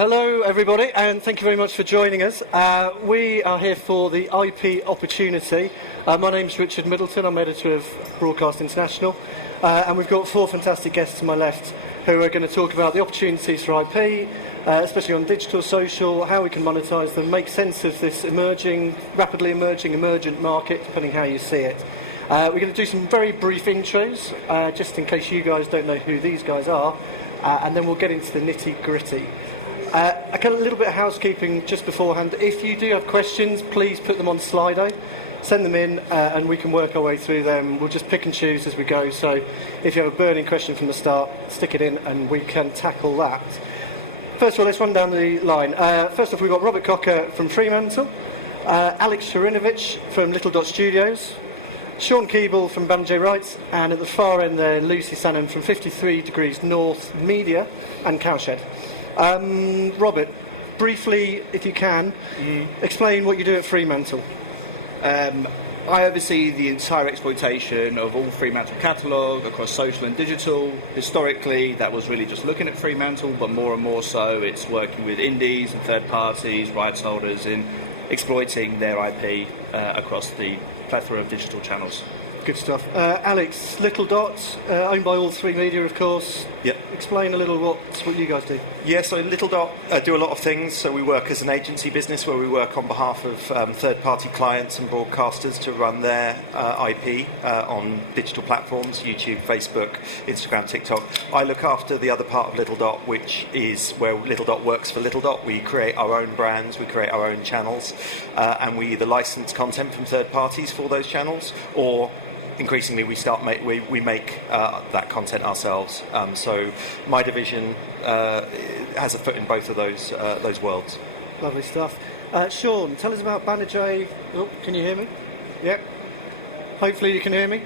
Hello everybody, and thank you very much for joining us. We are here for the IP opportunity. My name's Richard Middleton, I'm editor of Broadcast International, and we've got four fantastic guests to my left who are going to talk about the opportunities for IP, especially on digital, social, how we can monetise them, make sense of this rapidly emerging, emergent market, depending how you see it. We're going to do some very brief intros, just in case you guys don't know who these guys are, and then we'll get into the nitty-gritty. A little bit of housekeeping just beforehand. If you do have questions, please put them on Slido, send them in, and we can work our way through them. We'll just pick and choose as we go, so if you have a burning question from the start, stick it in and we can tackle that. First of all, let's run down the line. First off, we've got Robert Cocker from Fremantle, Alex Hryniewicz from Little Dot Studios, Shaun Keeble from Banijay Rights, and at the far end there, Luci Sanan from 53 Degrees North Media and Cowshed. Robert, briefly, if you can, explain what you do at Fremantle. I oversee the entire exploitation of all Fremantle catalogue across social and digital. Historically, that was really just looking at Fremantle, but more and more so it's working with indies and third parties, rights holders in exploiting their IP across the plethora of digital channels. Good stuff. Alex, Little Dot, owned by All 3 Media, of course. Yep. Explain a little what you guys do. Yeah, so Little Dot do a lot of things. So we work as an agency business where we work on behalf of third-party clients and broadcasters to run their IP on digital platforms, YouTube, Facebook, Instagram, TikTok. I look after the other part of Little Dot, which is where Little Dot works for Little Dot. We create our own brands, we create our own channels, and we either license content from third parties for those channels, or increasingly, we make that content ourselves. So my division has a foot in both of those worlds. Lovely stuff. Shaun, tell us about Banijay. Oh, can you hear me? Yep. Hopefully you can hear me.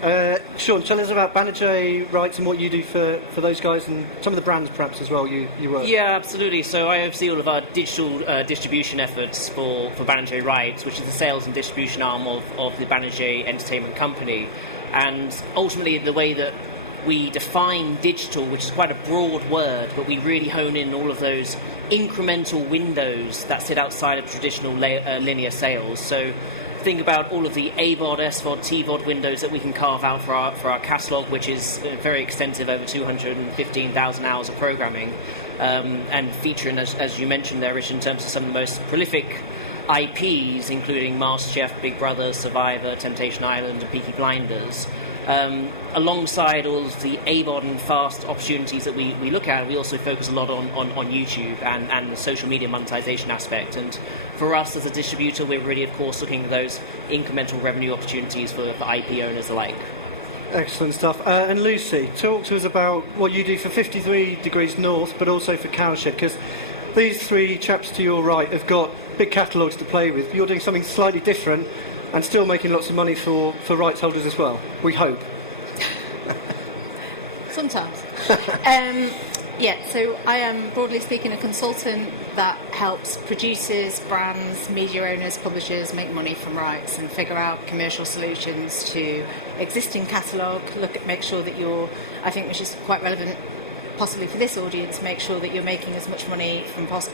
Shaun, tell us about Banijay Rights and what you do for those guys and some of the brands perhaps as well you work. Yeah, absolutely. So I oversee all of our digital distribution efforts for Banijay Rights, which is the sales and distribution arm of the Banijay Entertainment Company. And ultimately, the way that we define digital, which is quite a broad word, but we really hone in all of those incremental windows that sit outside of traditional linear sales. So think about all of the AVOD, SVOD, TVOD windows that we can carve out for our catalogue, which is very extensive, over 215,000 hours of programming, and featuring, as you mentioned there, Rich, in terms of some of the most prolific IPs, including MasterChef, Big Brother, Survivor, Temptation Island, and Peaky Blinders. Alongside all of the AVOD and fast opportunities that we look at, we also focus a lot on YouTube and the social media monetization aspect. And for us as a distributor, we're really, of course, looking at those incremental revenue opportunities for IP owners alike. Excellent stuff. And Luci, talk to us about what you do for 53 Degrees North, but also for Cowshed, because these three chaps to your right have got big catalogues to play with. You're doing something slightly different and still making lots of money for rights holders as well, we hope. Sometimes. So I am, broadly speaking, a consultant that helps producers, brands, media owners, publishers make money from rights and figure out commercial solutions to existing catalogue, make sure that I think which is quite relevant possibly for this audience, make sure that you're making as much money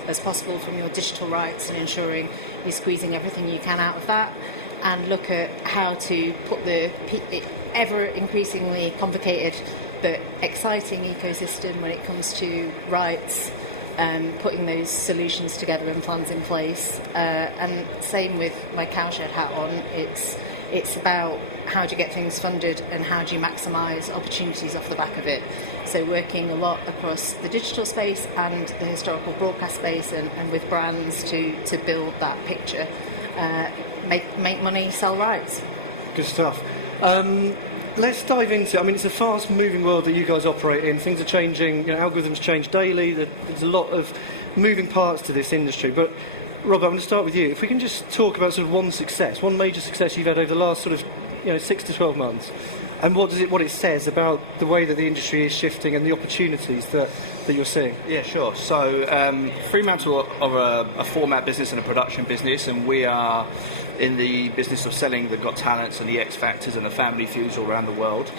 as possible from your digital rights and ensuring you're squeezing everything you can out of that, and look at how to put the ever increasingly complicated but exciting ecosystem when it comes to rights, putting those solutions together and plans in place. And same with my Cowshed hat on, it's about how do you get things funded and how do you maximise opportunities off the back of it. So working a lot across the digital space and the historical broadcast space and with brands to build that picture. Make money, sell rights. Good stuff. Let's dive into it's a fast-moving world that you guys operate in. Things are changing, algorithms change daily. There's a lot of moving parts to this industry. But, Rob, I'm going to start with you. If we can just talk about sort of one major success you've had over the last sort of 6 to 12 months, and what it says about the way that the industry is shifting and the opportunities that that you're seeing? Yeah, sure. So Fremantle are a format business and a production business, and we are in the business of selling the Got Talents and the X Factors and the Family Feuds all around the world.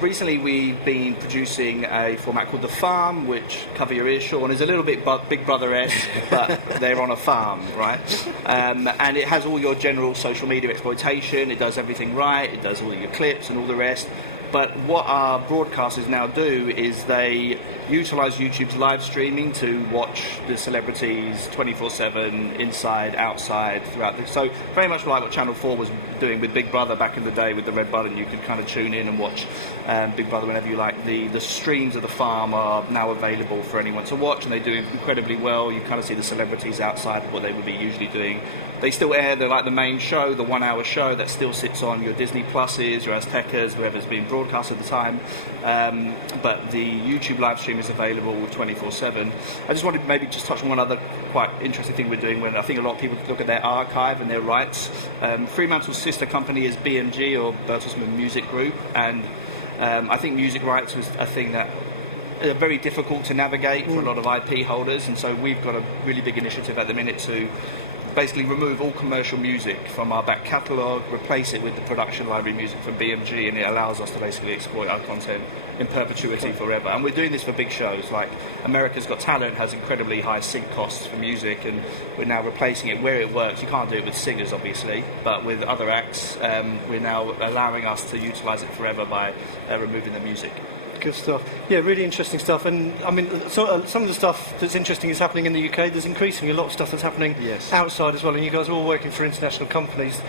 Recently we've been producing a format called The Farm, which, cover your ears, Shaun, is a little bit Big Brother-esque, but they're on a farm, right? And it has all your general social media exploitation, it does everything right, it does all your clips and all the rest. But what our broadcasters now do is they utilise YouTube's live streaming to watch the celebrities 24/7, inside, outside, throughout the... So very much like what Channel 4 was doing with Big Brother back in the day with the red button. You could kind of tune in and watch Big Brother whenever you like. The streams of The Farm are now available for anyone to watch, and they do incredibly well. You kind of see the celebrities outside of what they would be usually doing. They still air the main show, the 1 hour show that still sits on your Disney Pluses, your Aztecas, whoever's being broadcast at the time. But the YouTube live stream is available 24/7. I just wanted to maybe just touch on one other quite interesting thing we're doing. When I think a lot of people look at their archive and their rights. Fremantle's sister company is BMG, or Bertelsmann Music Group, and I think music rights was a thing that are very difficult to navigate for a lot of IP holders, and so we've got a really big initiative at the minute to basically remove all commercial music from our back catalogue, replace it with the production library music from BMG, and it allows us to basically exploit our content in perpetuity forever. And we're doing this for big shows like America's Got Talent has incredibly high sync costs for music, and we're now replacing it where it works. You can't do it with singers, obviously, but with other acts, we're now allowing us to utilise it forever by removing the music. Good stuff. Yeah, really interesting stuff. And I mean, some of the stuff that's interesting is happening in the UK. There's increasingly a lot of stuff that's happening outside as well. And you guys are all working for international companies.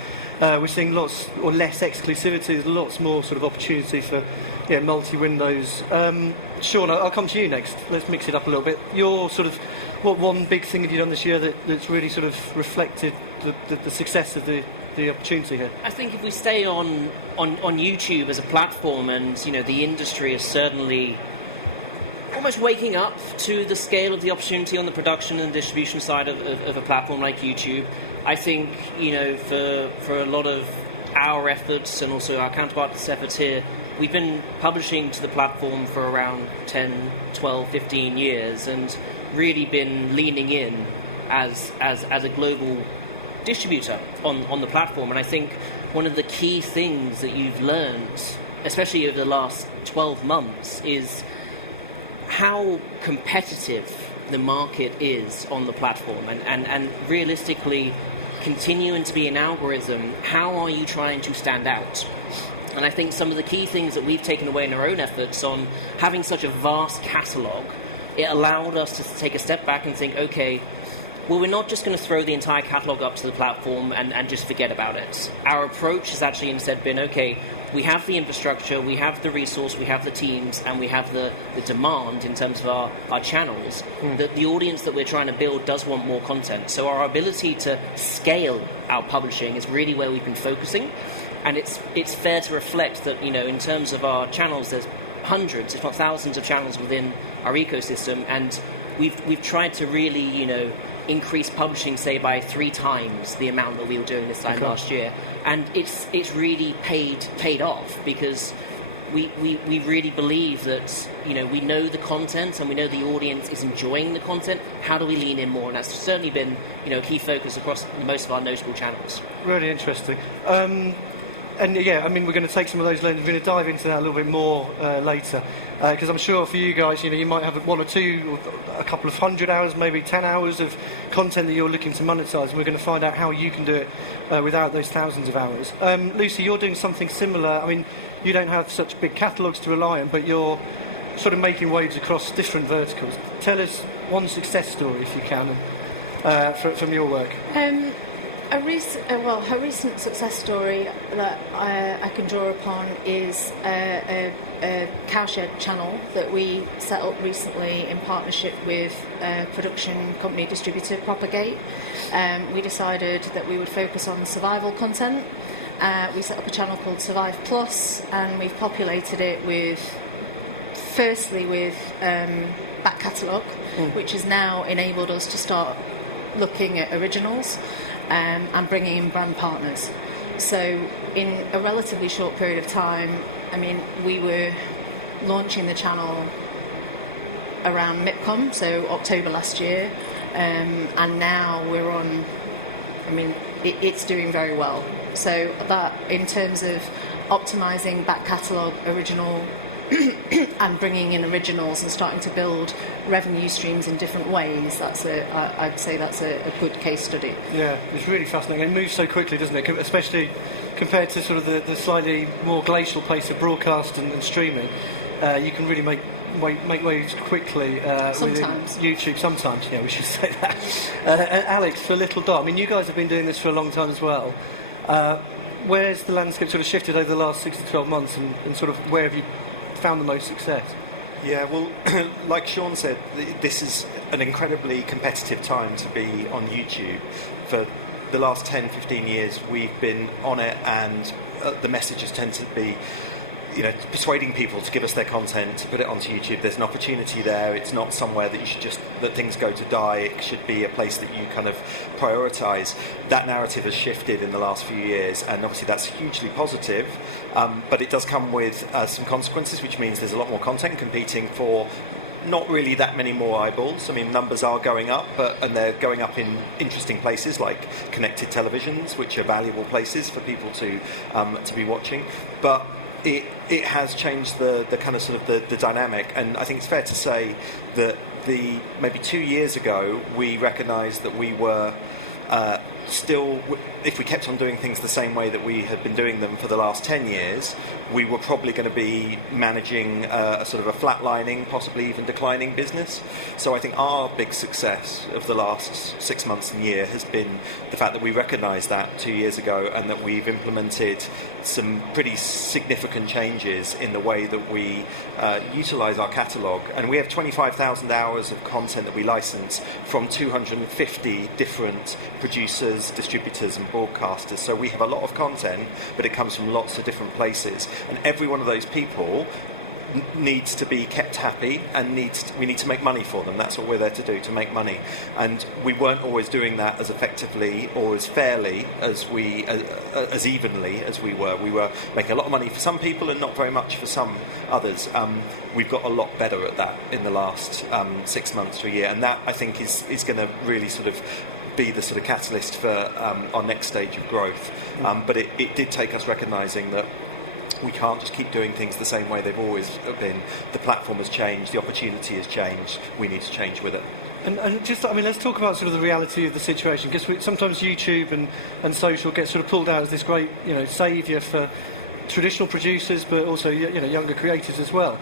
We're seeing lots or less exclusivity. There's lots more sort of opportunity for multi-windows. Shaun, I'll come to you next. Let's mix it up a little bit. Your sort of, what one big thing have you done this year that's really sort of reflected the success of the opportunity here? I think if we stay on YouTube as a platform, and the industry is certainly almost waking up to the scale of the opportunity on the production and distribution side of a platform like YouTube. I think for a lot of our efforts and also our counterparts' efforts here, we've been publishing to the platform for around 10, 12, 15 years, and really been leaning in as a global distributor on the platform. And I think one of the key things that you've learned, especially over the last 12 months, is how competitive the market is on the platform, and realistically, continuing to be an algorithm, how are you trying to stand out? And I think some of the key things that we've taken away in our own efforts on having such a vast catalogue, it allowed us to take a step back and think, okay, well, we're not just going to throw the entire catalogue up to the platform and just forget about it. Our approach has actually instead been, okay, we have the infrastructure, we have the resource, we have the teams, and we have the demand in terms of our channels. The audience that we're trying to build does want more content. So our ability to scale our publishing is really where we've been focusing. And it's fair to reflect that, in terms of our channels, there's hundreds, if not thousands of channels within our ecosystem, and we've tried to really, increase publishing, say, by 3 times the amount that we were doing this time last year, and it's really paid off, because we really believe that we know the content and we know the audience is enjoying the content. How do we lean in more? And that's certainly been a key focus across most of our notable channels. Really interesting. And yeah, I mean, we're going to take some of those learnings. We're going to dive into that a little bit more later, because I'm sure for you guys, you might have 1 or 2, or a couple of 100 hours, maybe 10 hours of content that you're looking to monetise, and we're going to find out how you can do it without those thousands of hours. Luci, you're doing something similar. I mean, you don't have such big catalogues to rely on, but you're sort of making waves across different verticals. Tell us one success story, if you can, from your work. Her recent success story that I can draw upon is a Cowshed channel that we set up recently in partnership with a production company distributor, Propagate. We decided that we would focus on survival content. We set up a channel called Survive Plus, and we've populated it with back catalogue, which has now enabled us to start looking at originals and bringing in brand partners. So in a relatively short period of time, I mean, we were launching the channel around MIPCOM, so October last year, and now we're on. I mean, it's doing very well. So that, in terms of optimising back catalogue, original, and bringing in originals and starting to build revenue streams in different ways, I'd say that's a good case study. Yeah, it's really fascinating. It moves so quickly, doesn't it? Especially compared to sort of the slightly more glacial pace of broadcast and streaming. You can really make waves quickly sometimes. Within YouTube. Sometimes, yeah, we should say that. Alex, for Little Dot, I mean, you guys have been doing this for a long time as well. Where's the landscape sort of shifted over the last 6 to 12 months, and sort of where have you found the most success? Yeah, well, like Shaun said, this is an incredibly competitive time to be on YouTube. For the last 10, 15 years, we've been on it, and the messages tend to be, persuading people to give us their content, to put it onto YouTube. There's an opportunity there. It's not somewhere that you should that things go to die. It should be a place that you kind of prioritise. That narrative has shifted in the last few years, and obviously that's hugely positive, but it does come with some consequences, which means there's a lot more content competing for not really that many more eyeballs. I mean, numbers are going up, and they're going up in interesting places like connected televisions, which are valuable places for people to be watching. But it has changed the kind of sort of the dynamic, and I think it's fair to say that maybe 2 years ago we recognised that we were still, if we kept on doing things the same way that we had been doing them for the last 10 years, we were probably going to be managing a sort of a flatlining, possibly even declining business. So I think our big success of the last 6 months and year has been the fact that we recognised that 2 years ago, and that we've implemented some pretty significant changes in the way that we utilise our catalogue. And we have 25,000 hours of content that we license from 250 different producers, distributors and broadcasters. So we have a lot of content, but it comes from lots of different places. And every one of those people needs to be kept happy, and we need to make money for them. That's what we're there to do, to make money. And we weren't always doing that as effectively or as fairly as as evenly as we were. We were making a lot of money for some people and not very much for some others. We've got a lot better at that in the last 6 months to a year, and that, I think, is going to really sort of be the sort of catalyst for our next stage of growth. But it did take us recognising that we can't just keep doing things the same way they've always been. The platform has changed, the opportunity has changed, we need to change with it. And just, I mean, let's talk about sort of the reality of the situation, because sometimes YouTube and social get sort of pulled out as this great, saviour for traditional producers, but also, younger creators as well.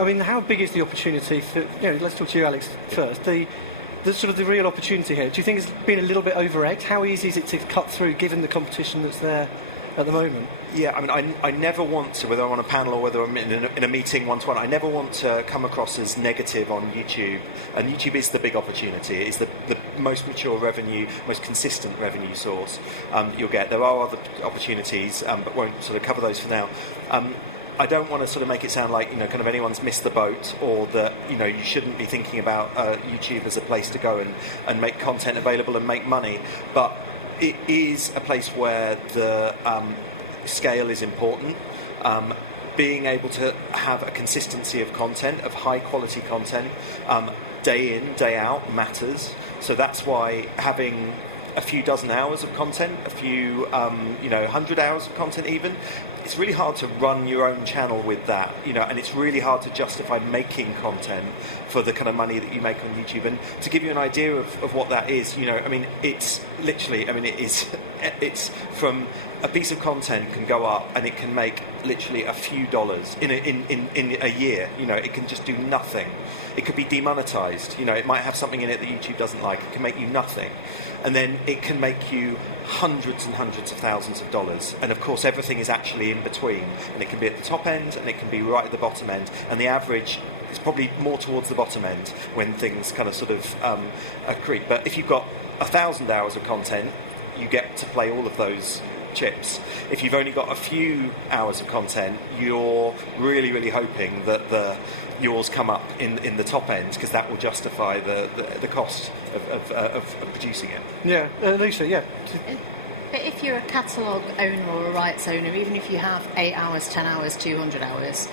I mean, how big is the opportunity for, let's talk to you, Alex, first. The sort of the real opportunity here, do you think it's been a little bit over-egged? How easy is it to cut through, given the competition that's there at the moment? Yeah, I mean, I never want to, whether I'm on a panel or whether I'm in a meeting one-to-one, I never want to come across as negative on YouTube. And YouTube is the big opportunity. It is the most mature revenue, most consistent revenue source that you'll get. There are other opportunities, but won't sort of cover those for now. I don't want to sort of make it sound like, kind of anyone's missed the boat, or that, you shouldn't be thinking about YouTube as a place to go and make content available and make money. But it is a place where the scale is important. Being able to have a consistency of content, of high quality content, day in, day out, matters. So that's why having a few dozen hours of content, a few 100 hours of content even, it's really hard to run your own channel with that, and it's really hard to justify making content for the kind of money that you make on YouTube. And to give you an idea of what that is, it's literally, it's from a piece of content can go up and it can make literally a few dollars in a year. It can just do nothing. It could be demonetized. It might have something in it that YouTube doesn't like. It can make you nothing. And then it can make you hundreds and hundreds of thousands of dollars. And of course, everything is actually in between. And it can be at the top end and it can be right at the bottom end. And the average is probably more towards the bottom end when things kind of sort of creep. But if you've got 1,000 hours of content, you get to play all of those chips. If you've only got a few hours of content, you're really, really hoping that yours come up in the top end, because that will justify the cost of producing it. Yeah, Luci, yeah. But if you're a catalogue owner or a rights owner, even if you have 8 hours, 10 hours, 200 hours,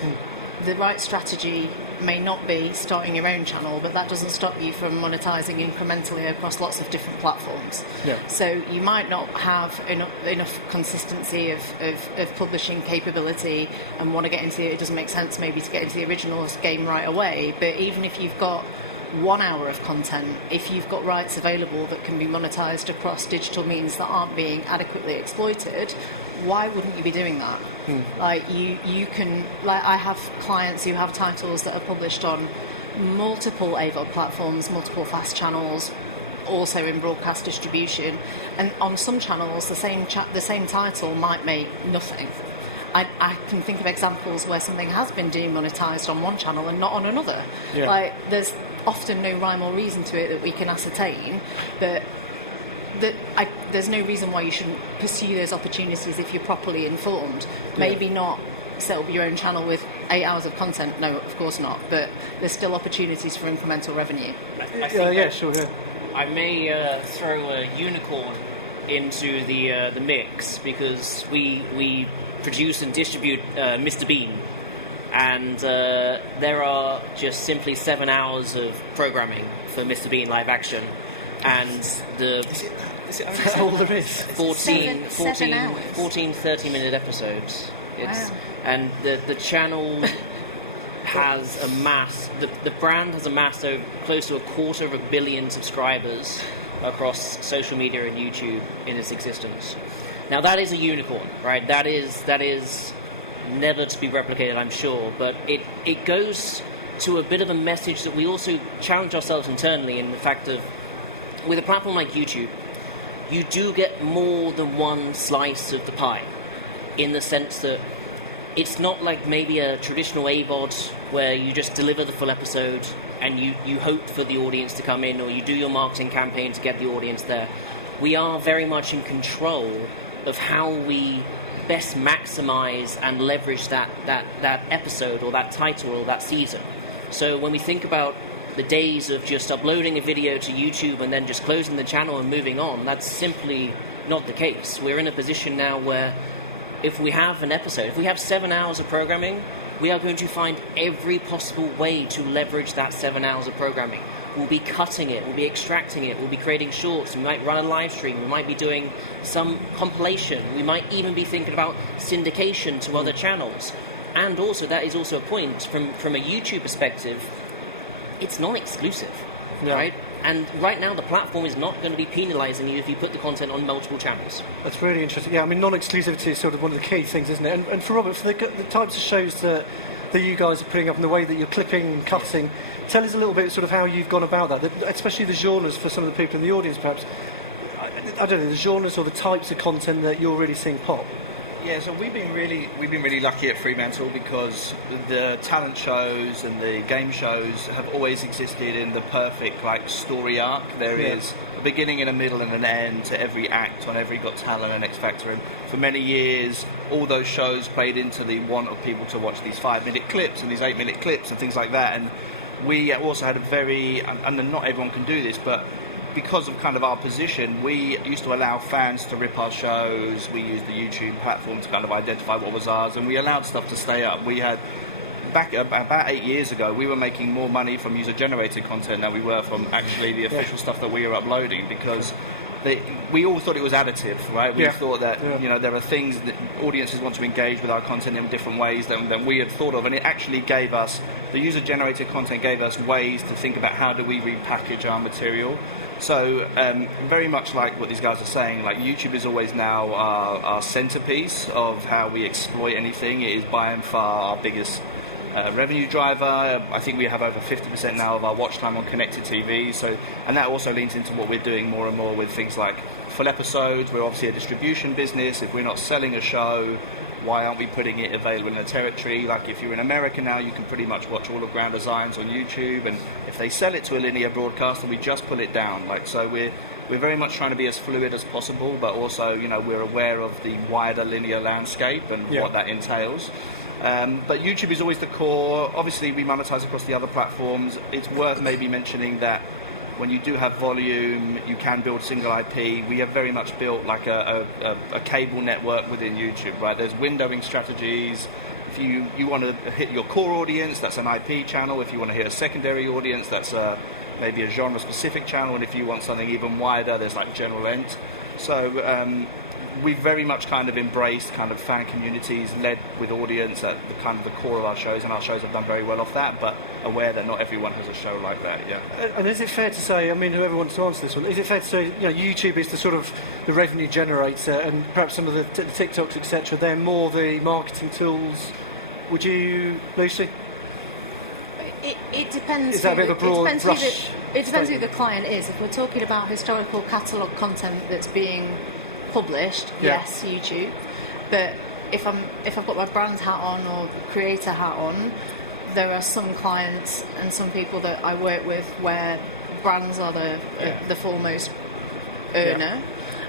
the right strategy may not be starting your own channel, but that doesn't stop you from monetising incrementally across lots of different platforms. Yeah. So you might not have enough consistency of publishing capability and want to get into it doesn't make sense maybe to get into the originals game right away, but even if you've got 1 hour of content, if you've got rights available that can be monetised across digital means that aren't being adequately exploited, why wouldn't you be doing that? Like you can, like I have clients who have titles that are published on multiple AVOD platforms, multiple fast channels, also in broadcast distribution, and on some channels the same title might make nothing. I can think of examples where something has been demonetised on one channel and not on another. Yeah. Like there's often no rhyme or reason to it that we can ascertain, but there's no reason why you shouldn't pursue those opportunities if you're properly informed. Maybe not set up your own channel with 8 hours of content, no, of course not, but there's still opportunities for incremental revenue. Sure. I may throw a unicorn into the mix, because we produce and distribute Mr. Bean, and there are just simply 7 hours of programming for Mr. Bean live action, and Is it only That's all there is. 14 hours? 30-minute episodes. Wow. And the channel has amassed, the brand has amassed close to 250 million subscribers across social media and YouTube in its existence. Now that is a unicorn, right? That is never to be replicated, I'm sure, but it goes to a bit of a message that we also challenge ourselves internally in the fact of, with a platform like YouTube, you do get more than one slice of the pie, in the sense that it's not like maybe a traditional AVOD where you just deliver the full episode and you hope for the audience to come in, or you do your marketing campaign to get the audience there. We are very much in control of how we best maximize and leverage that episode or that title or that season. So when we think about the days of just uploading a video to YouTube and then just closing the channel and moving on, that's simply not the case. We're in a position now where if we have an episode, if we have 7 hours of programming, we are going to find every possible way to leverage that 7 hours of programming. We'll be cutting it, we'll be extracting it, we'll be creating shorts, we might run a live stream, we might be doing some compilation, we might even be thinking about syndication to other channels. And also, that is also a point, from a YouTube perspective, it's non-exclusive, right? And right now, the platform is not going to be penalising you if you put the content on multiple channels. That's really interesting. Yeah, I mean, non-exclusivity is sort of one of the key things, isn't it? And for Robert, for the types of shows that you guys are putting up and the way that you're clipping and cutting, tell us a little bit sort of how you've gone about that, especially the genres for some of the people in the audience, perhaps. I don't know, the genres or the types of content that you're really seeing pop. Yeah, so we've been really lucky at Fremantle, because the talent shows and the game shows have always existed in the perfect story arc. There is a beginning and a middle and an end to every act on every Got Talent and X Factor. And for many years, all those shows played into the want of people to watch these 5-minute clips and these 8-minute clips and things like that. And we also had and not everyone can do this, but because of kind of our position, we used to allow fans to rip our shows. We used the YouTube platform to kind of identify what was ours, and we allowed stuff to stay up. We had, back about 8 years ago, we were making more money from user-generated content than we were from actually the official stuff that we were uploading, because we all thought it was additive, right? We thought that there are things that audiences want to engage with our content in different ways than we had thought of, and it actually gave us, the user-generated content gave us ways to think about how do we repackage our material. So very much like what these guys are saying, YouTube is always now our centerpiece of how we exploit anything. It is by and far our biggest revenue driver. I think we have over 50% now of our watch time on connected TV. And that also leans into what we're doing more and more with things like full episodes. We're obviously a distribution business. If we're not selling a show, why aren't we putting it available in a territory? Like if you're in America now, you can pretty much watch all of Grand Designs on YouTube, and if they sell it to a linear broadcaster, we just pull it down. So we're very much trying to be as fluid as possible, but also we're aware of the wider linear landscape and what that entails. But YouTube is always the core. Obviously, we monetize across the other platforms. It's worth maybe mentioning that when you do have volume, you can build single IP. We have very much built a cable network within YouTube, right? There's windowing strategies, If you want to hit your core audience, that's an IP channel. If you want to hit a secondary audience, that's maybe a genre-specific channel. And if you want something even wider, there's like general ent. So we've very much kind of embraced kind of fan communities, led with audience at the kind of the core of our shows, and our shows have done very well off that, but aware that not everyone has a show like that, yeah. And is it fair to say, I mean, whoever wants to answer this one, is it fair to say, YouTube is the sort of the revenue generator, and perhaps some of the TikToks, etc., they're more the marketing tools? Would you, Lucy? It depends. Is that a bit of a broad brush? It depends who the client is. If we're talking about historical catalogue content that's being published, yes, YouTube. But if I've got my brand hat on or creator hat on, there are some clients and some people that I work with where brands are the foremost earner.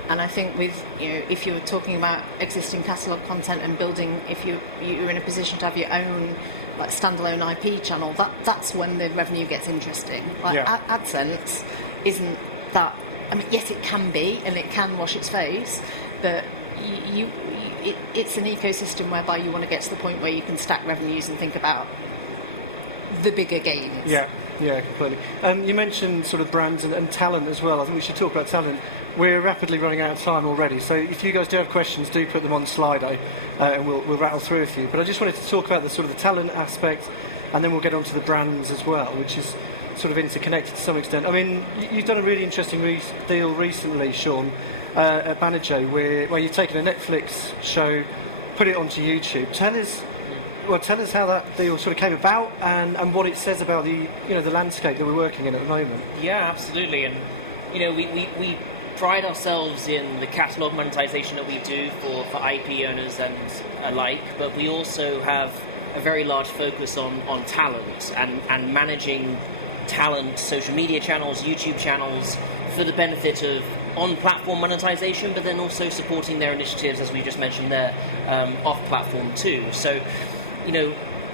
And I think with if you're talking about existing catalogue content and building, if you're in a position to have your own like standalone IP channel, that's when the revenue gets interesting. Like AdSense isn't that. I mean, yes, it can be, and it can wash its face, but it's an ecosystem whereby you want to get to the point where you can stack revenues and think about the bigger gains. Yeah, completely. You mentioned sort of brands and talent as well. I think we should talk about talent. We're rapidly running out of time already, so if you guys do have questions, do put them on Slido, and we'll rattle through a few. But I just wanted to talk about the sort of the talent aspect, and then we'll get on to the brands as well, which is sort of interconnected to some extent. I mean, you've done a really interesting deal recently, Shaun, at Banijay, where you've taken a Netflix show, put it onto YouTube. Tell us how that deal sort of came about and what it says about the landscape that we're working in at the moment. Yeah, absolutely. And we pride ourselves in the catalogue monetization that we do for IP owners and alike, but we also have a very large focus on talent and managing talent, social media channels, YouTube channels, for the benefit of on-platform monetization, but then also supporting their initiatives, as we just mentioned there, off-platform too. So,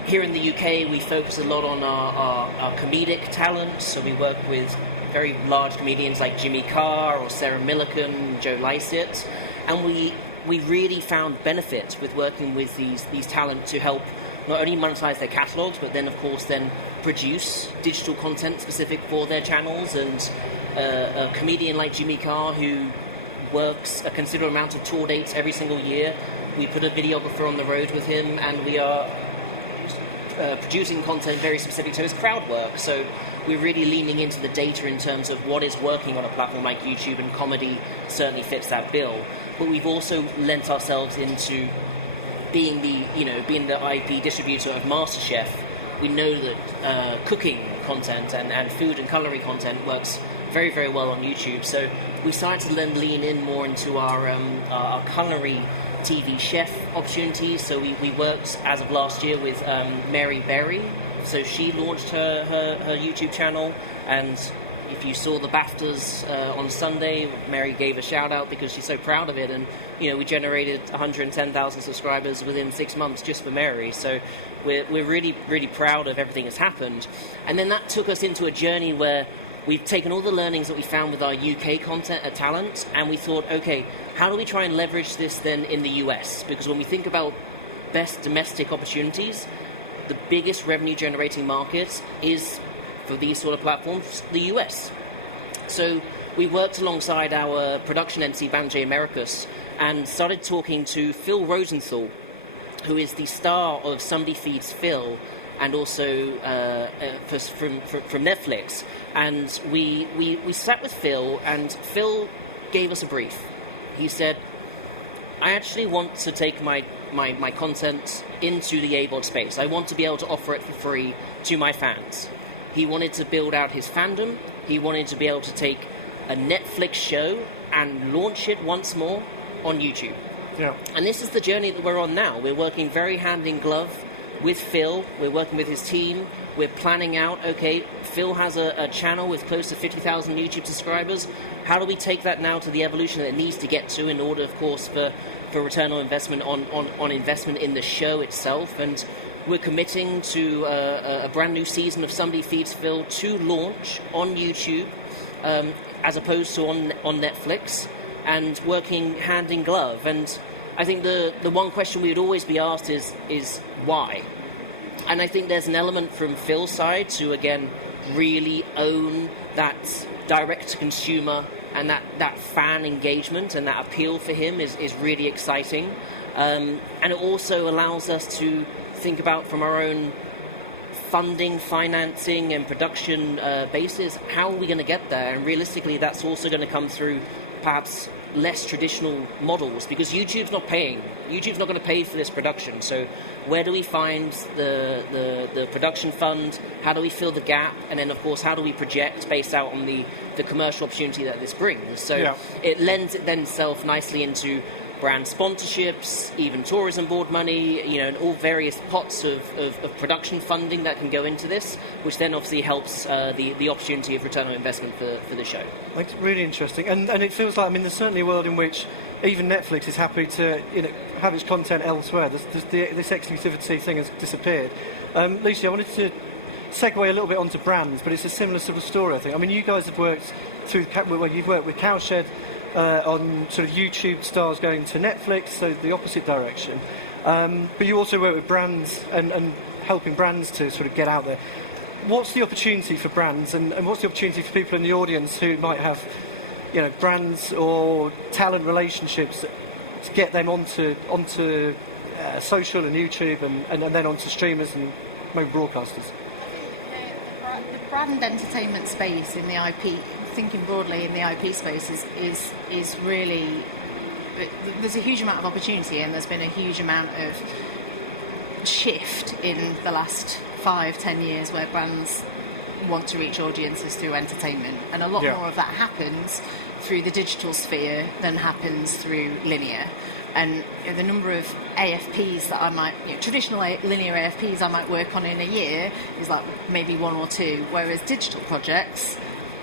here in the UK, we focus a lot on our comedic talent. So we work with very large comedians like Jimmy Carr or Sarah Millican, Joe Lycett, and we really found benefit with working with these talent to help not only monetize their catalogs, but then of course produce digital content specific for their channels. And a comedian like Jimmy Carr, who works a considerable amount of tour dates every single year, we put a videographer on the road with him, and we are producing content very specific to his crowd work. So we're really leaning into the data in terms of what is working on a platform like YouTube, and comedy certainly fits that bill. But we've also lent ourselves into being the IP distributor of MasterChef. We know that cooking content and food and culinary content works very, very well on YouTube. So we started to then lean in more into our culinary TV chef opportunities. So we worked, as of last year, with Mary Berry. So she launched her YouTube channel, and if you saw the BAFTAs on Sunday, Mary gave a shout out because she's so proud of it, and we generated 110,000 subscribers within 6 months just for Mary. So we're really, really proud of everything that's happened. And then that took us into a journey where we've taken all the learnings that we found with our UK content at talent, and we thought, okay, how do we try and leverage this then in the US? Because when we think about best domestic opportunities, the biggest revenue generating market is, for these sort of platforms, the US. So we worked alongside our production entity, Banijay Americas, and started talking to Phil Rosenthal, who is the star of Somebody Feeds Phil, and also from Netflix. And we sat with Phil, and Phil gave us a brief. He said, I actually want to take my content into the AVOD space. I want to be able to offer it for free to my fans. He wanted to build out his fandom. He wanted to be able to take a Netflix show and launch it once more on YouTube. Yeah. And this is the journey that we're on now. We're working very hand in glove with Phil. We're working with his team. We're planning out, okay, Phil has a channel with close to 50,000 YouTube subscribers. How do we take that now to the evolution that it needs to get to in order, of course, for return on investment on investment in the show itself? And we're committing to a brand new season of Somebody Feeds Phil to launch on YouTube as opposed to on Netflix, and working hand in glove. And I think the one question we would always be asked is why? And I think there's an element from Phil's side to, again, really own that direct-to-consumer and that fan engagement, and that appeal for him is really exciting. And it also allows us to think about, from our own funding, financing and production basis, how are we going to get there? And realistically, that's also going to come through perhaps less traditional models, because YouTube's not paying. YouTube's not going to pay for this production. So where do we find the production fund? How do we fill the gap? And then, of course, how do we project based out on the commercial opportunity that this brings? So it lends itself nicely into brand sponsorships, even tourism board money, and all various pots of production funding that can go into this, which then obviously helps the opportunity of return on investment for the show. It's really interesting, and it feels like, there's certainly a world in which even Netflix is happy to have its content elsewhere. This exclusivity thing has disappeared. Luci, I wanted to segue a little bit onto brands, but it's a similar sort of story, I think. You guys have worked you've worked with Cowshed on sort of YouTube stars going to Netflix, so the opposite direction. But you also work with brands and helping brands to sort of get out there. What's the opportunity for brands, and what's the opportunity for people in the audience who might have, brands or talent relationships to get them onto social and YouTube and then onto streamers and maybe broadcasters? The brand entertainment space in the IP, thinking broadly in the IP space, is really, there's a huge amount of opportunity, and there's been a huge amount of shift in the last 5-10 years where brands want to reach audiences through entertainment, and a lot more of that happens through the digital sphere than happens through linear. And the number of AFPs that I might, traditional linear AFPs I might work on in a year is like maybe 1 or 2, whereas digital projects,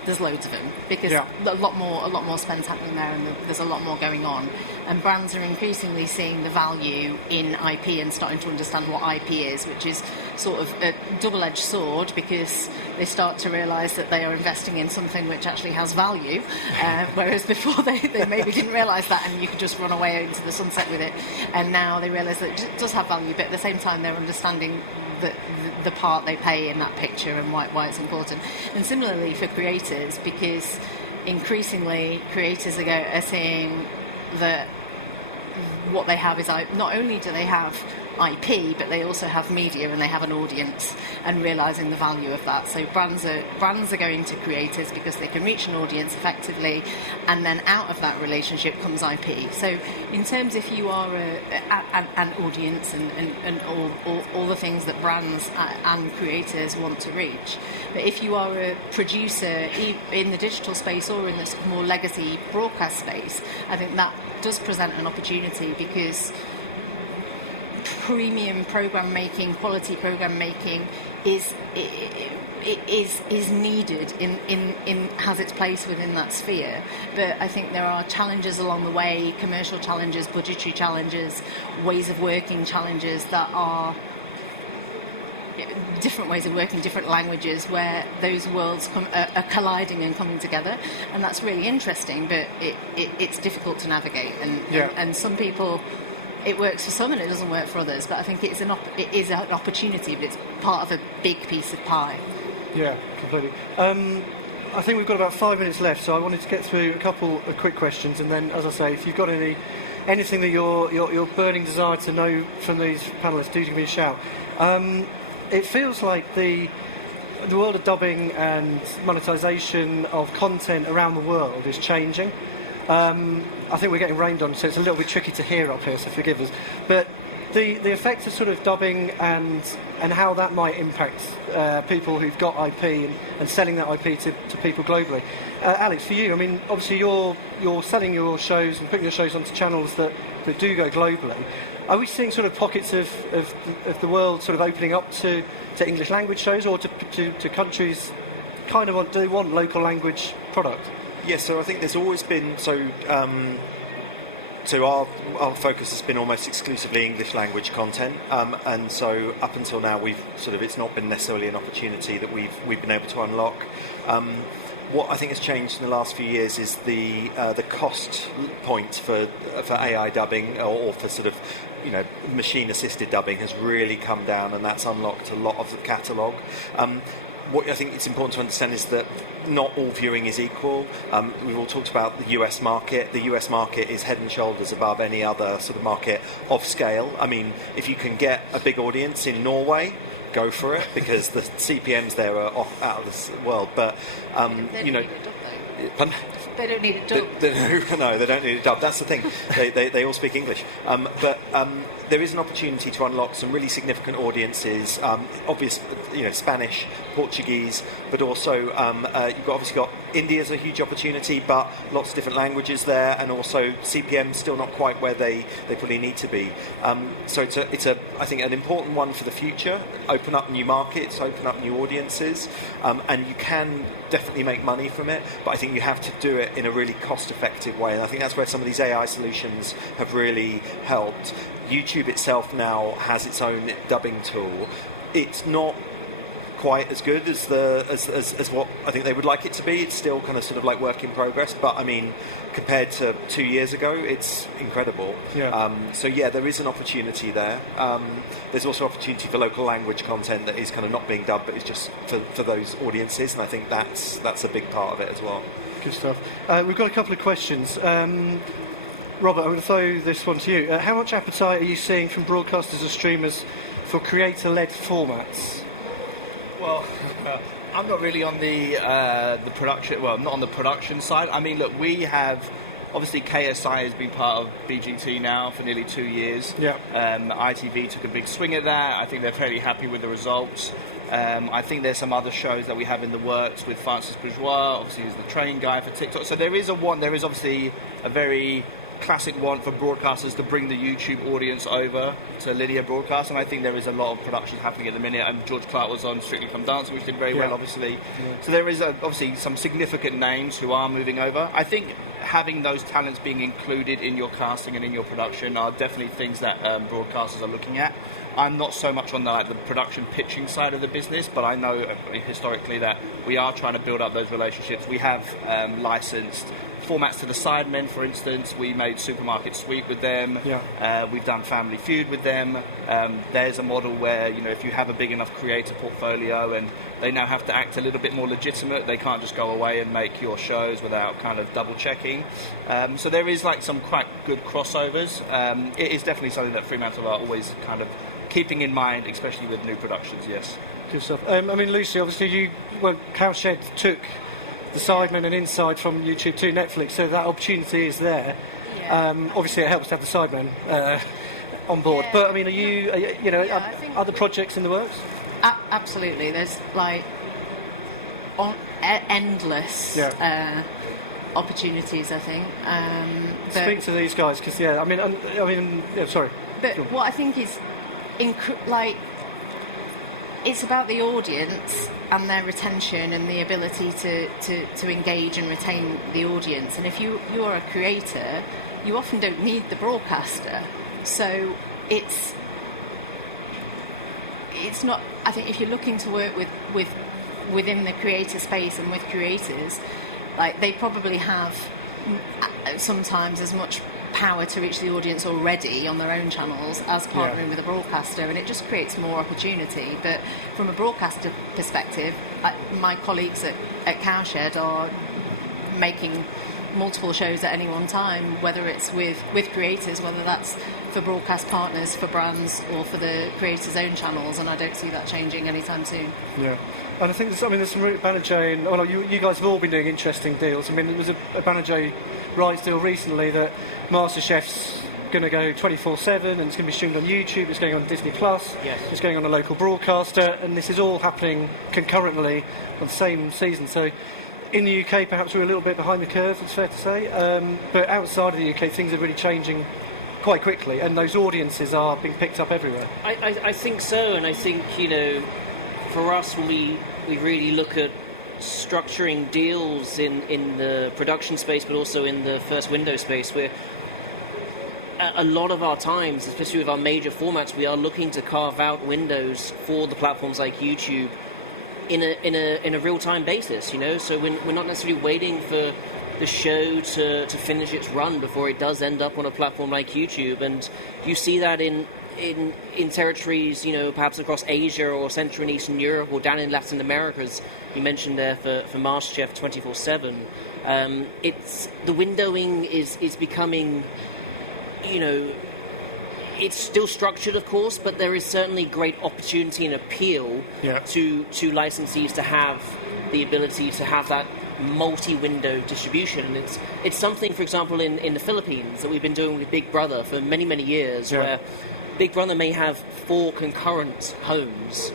there's loads of them, because a lot more spend's happening there, and there's a lot more going on. And brands are increasingly seeing the value in IP and starting to understand what IP is, which is sort of a double-edged sword, because they start to realise that they are investing in something which actually has value, whereas before they maybe didn't realise that, and you could just run away into the sunset with it. And now they realise that it does have value, but at the same time they're understanding the part they play in that picture and why it's important. And similarly for creators, because increasingly creators are seeing that what they have is, not only do they have IP, but they also have media and they have an audience, and realising the value of that. So brands are going to creators because they can reach an audience effectively, and then out of that relationship comes IP. So in terms, if you are an audience and all the things that brands and creators want to reach, but if you are a producer in the digital space or in this more legacy broadcast space, I think that does present an opportunity, because premium program making, quality program making is needed in has its place within that sphere. But I think there are challenges along the way, commercial challenges, budgetary challenges, ways of working challenges that are different ways of working, different languages, where those worlds are colliding and coming together, and that's really interesting, but it's difficult to navigate, and some people, it works for some and it doesn't work for others, but I think it is an opportunity, but it's part of a big piece of pie. Yeah, completely. I think we've got about 5 minutes left, so I wanted to get through a couple of quick questions, and then, as I say, if you've got anything that your burning desire to know from these panellists, do give me a shout. It feels like the world of dubbing and monetisation of content around the world is changing. I think we're getting rained on, so it's a little bit tricky to hear up here, so forgive us. But the effect of sort of dubbing and how that might impact people who've got IP and selling that IP to people globally. Alex, for you, obviously you're selling your shows and putting your shows onto channels that do go globally. Are we seeing sort of pockets of the world sort of opening up to English language shows, or to countries do they want local language product? Yes, so I think there's always been so our focus has been almost exclusively English language content, and so up until now it's not been necessarily an opportunity that we've been able to unlock. what I think has changed in the last few years is the cost point for AI dubbing or for sort of machine-assisted dubbing has really come down, and that's unlocked a lot of the catalogue. What I think it's important to understand is that not all viewing is equal. We've all talked about the US market. The US market is head and shoulders above any other sort of market of scale. I mean, if you can get a big audience in Norway, go for it, because the CPMs there are out of this world. But They don't need a dub. No, they don't need a dub. That's the thing. They all speak English. But there is an opportunity to unlock some really significant audiences. Obvious, Spanish, Portuguese, but also you've obviously got India's a huge opportunity, but lots of different languages there, and also CPM still not quite where they probably need to be. So it's I think an important one for the future. Open up new markets, open up new audiences, and you can definitely make money from it. But I think you have to do it in a really cost-effective way, and I think that's where some of these AI solutions have really helped. YouTube itself now has its own dubbing tool. It's not quite as good as what I think they would like it to be. It's still kind of sort of like work in progress, but I mean, compared to 2 years ago, it's incredible. Yeah. So yeah, there is an opportunity there. There's also opportunity for local language content that is kind of not being dubbed, but it's just for those audiences, and I think that's a big part of it as well. Good stuff. We've got a couple of questions. Robert, I'm going to throw this one to you. How much appetite are you seeing from broadcasters and streamers for creator-led formats? Well, I'm not really on the production. Well, not on the production side. I mean, look, we have obviously KSI has been part of BGT now for nearly 2 years. Yeah. ITV took a big swing at that. I think they're fairly happy with the results. I think there's some other shows that we have in the works with Francis Bourgeois. Obviously, he's the train guy for TikTok. So there is obviously a very classic one for broadcasters to bring the YouTube audience over to linear broadcast, and I think there is a lot of production happening at the minute. And George Clark was on Strictly Come Dancing, which did very well, obviously. Yeah. So there is obviously some significant names who are moving over. I think having those talents being included in your casting and in your production are definitely things that broadcasters are looking at. I'm not so much on the production pitching side of the business, but I know historically that we are trying to build up those relationships. We have licensed formats to the Sidemen, for instance. We made Supermarket Sweep with them. Yeah. We've done Family Feud with them. There's a model where, if you have a big enough creator portfolio and they now have to act a little bit more legitimate, they can't just go away and make your shows without kind of double checking. So there is some quite good crossovers. It is definitely something that Fremantle are always kind of keeping in mind, especially with new productions, yes. Good stuff. I mean, Luci, obviously Cowshed took the Sidemen and Inside from YouTube to Netflix, so that opportunity is there. Yeah. Obviously, it helps to have the Sidemen on board. Yeah. But I mean, are the projects in the works? Absolutely. There's endless opportunities, I think. Speak to these guys, because sorry. But what I think is it's about the audience and their retention and the ability to engage and retain the audience. And if you are a creator, you often don't need the broadcaster. So it's not. I think if you're looking to work within the creator space and with creators, they probably have sometimes as much power to reach the audience already on their own channels as partnering with a broadcaster, and it just creates more opportunity. But from a broadcaster perspective, my colleagues at Cowshed are making multiple shows at any one time, whether it's with creators, whether that's for broadcast partners, for brands, or for the creators' own channels, and I don't see that changing anytime soon. Yeah. And I think there's some Banijay, and you guys have all been doing interesting deals. I mean, there was a Banijay rights deal recently that MasterChef's going to go 24/7, and it's going to be streamed on YouTube. It's going on Disney Plus. Yes. It's going on a local broadcaster, and this is all happening concurrently on the same season. So, in the UK, perhaps we're a little bit behind the curve. It's fair to say, but outside of the UK, things are really changing quite quickly, and those audiences are being picked up everywhere. I think so, and I think for us, when we really look at structuring deals in the production space, but also in the first window space, where a lot of our times, especially with our major formats, we are looking to carve out windows for the platforms like YouTube in a real-time basis, so we're not necessarily waiting for the show to finish its run before it does end up on a platform like YouTube. And you see that in territories, perhaps across Asia or Central and Eastern Europe or down in Latin America, as you mentioned there for MasterChef 24/7. It's the windowing is becoming, it's still structured, of course, but there is certainly great opportunity and appeal to licensees to have the ability to have that multi-window distribution. And it's something, for example, in the Philippines that we've been doing with Big Brother for many, many years, where Big Brother may have 4 concurrent homes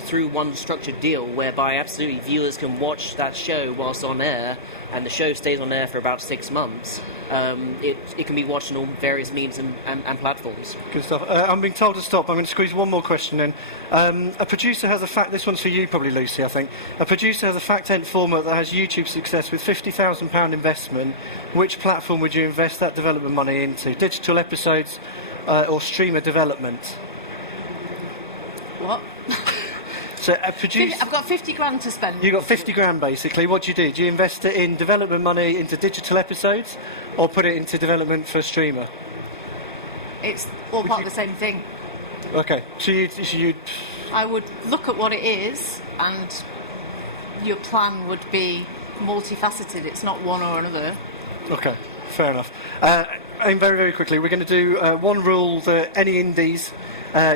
through one structured deal, whereby absolutely viewers can watch that show whilst on air, and the show stays on air for about 6 months. It can be watched on all various means and platforms. Good stuff. I'm being told to stop. I'm going to squeeze one more question in. A producer has a fact. This one's for you, probably, Lucy. I think a producer has a fact-ent format that has YouTube success with £50,000 investment. Which platform would you invest that development money into? Digital episodes or streamer development? What? So a producer... I've got 50 grand to spend. You've got 50 grand, basically. What do? Do you invest it in development money into digital episodes, or put it into development for a streamer? It's all part of the same thing. Okay, so you... I would look at what it is, and your plan would be multifaceted. It's not one or another. Okay, fair enough. And very, very quickly, we're going to do one rule that any indies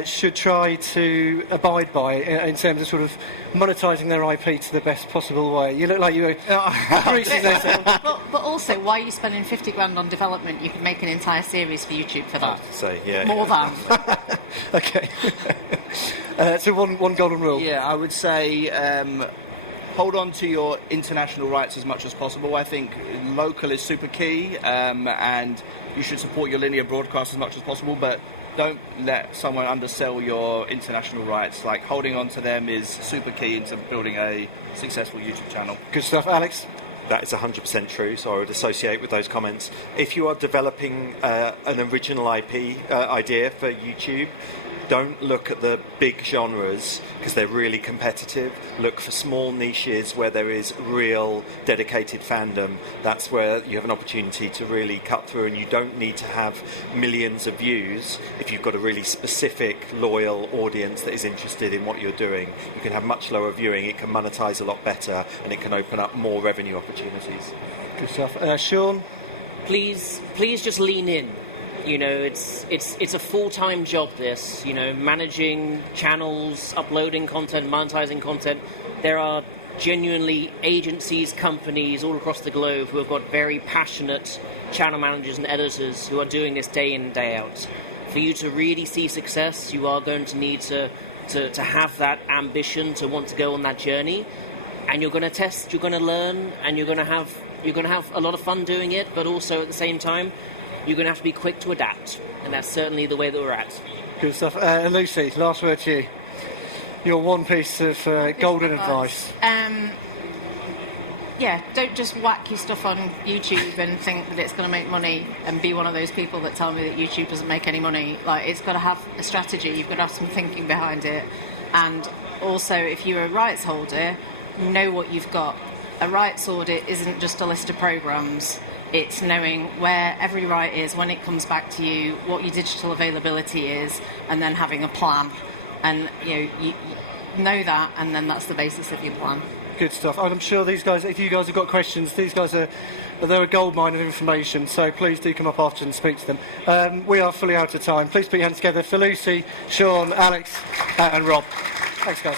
should try to abide by in terms of sort of monetising their IP to the best possible way. You look like you were greasing yourself. But also, why are you spending 50 grand on development? You could make an entire series for YouTube for that. So, yeah. More than. Okay. So one golden rule. Yeah, I would say hold on to your international rights as much as possible. I think local is super key, and you should support your linear broadcast as much as possible, but don't let someone undersell your international rights. Like, holding on to them is super key into building a successful YouTube channel. Good stuff. Alex? That is 100% true, so I would associate with those comments. If you are developing an original IP idea for YouTube, don't look at the big genres because they're really competitive. Look for small niches where there is real dedicated fandom. That's where you have an opportunity to really cut through, and you don't need to have millions of views if you've got a really specific, loyal audience that is interested in what you're doing. You can have much lower viewing, it can monetize a lot better, and it can open up more revenue opportunities. Good stuff. Shaun? Please just lean in. It's a full-time job, this, managing channels, uploading content, monetizing content. There are genuinely agencies, companies all across the globe who have got very passionate channel managers and editors who are doing this day in and day out. For you to really see success, you are going to need to have that ambition to want to go on that journey, and you're going to test, you're going to learn, and you're going to have a lot of fun doing it, but also at the same time, you're going to have to be quick to adapt, and that's certainly the way that we're at. Good stuff. Lucy, last word to you. Your one piece of golden advice. Don't just whack your stuff on YouTube and think that it's going to make money and be one of those people that tell me that YouTube doesn't make any money. Like, it's got to have a strategy, you've got to have some thinking behind it, and also, if you're a rights holder, know what you've got. A rights audit isn't just a list of programmes. It's knowing where every right is, when it comes back to you, what your digital availability is, and then having a plan. And you know that, and then that's the basis of your plan. Good stuff. I'm sure these guys, if you guys have got questions, they're a goldmine of information, so please do come up after and speak to them. We are fully out of time. Please put your hands together for Lucy, Shaun, Alex, and Rob. Thanks, guys.